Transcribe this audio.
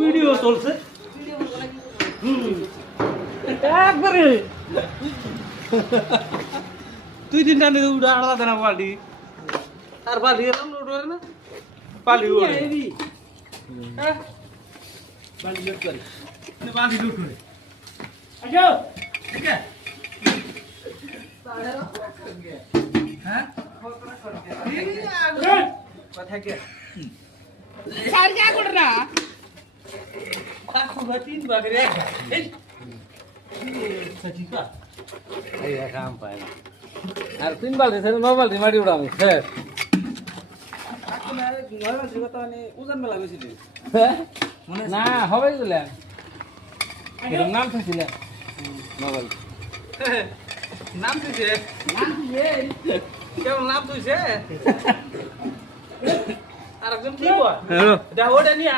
video চলছে একবারে তুই তিনটা নিয়ে উঠে আলাদা না পাল্টি আর পাল্টি এলাম উঠবে না পাল্টি পাল্টি লুট করি পাল্টি লুট করে আসো ঠিক আছে হ্যাঁ কথা কে স্যার क्या कर रहा आखुगा 3 बार एक सची का এই কাম পায় না আর 3 বালতি ছেড়ে 9 বালতি মাটি উড়ামি শেষ আপনার ঘর আছে কথা মানে ওজন মেলা গেছিল না হবে দিলেন এর নাম ছিল 9 বালতি নাম তুইছে কেমন নাম তুইছে আর একজন কি বল এটা ওটা নিয়ে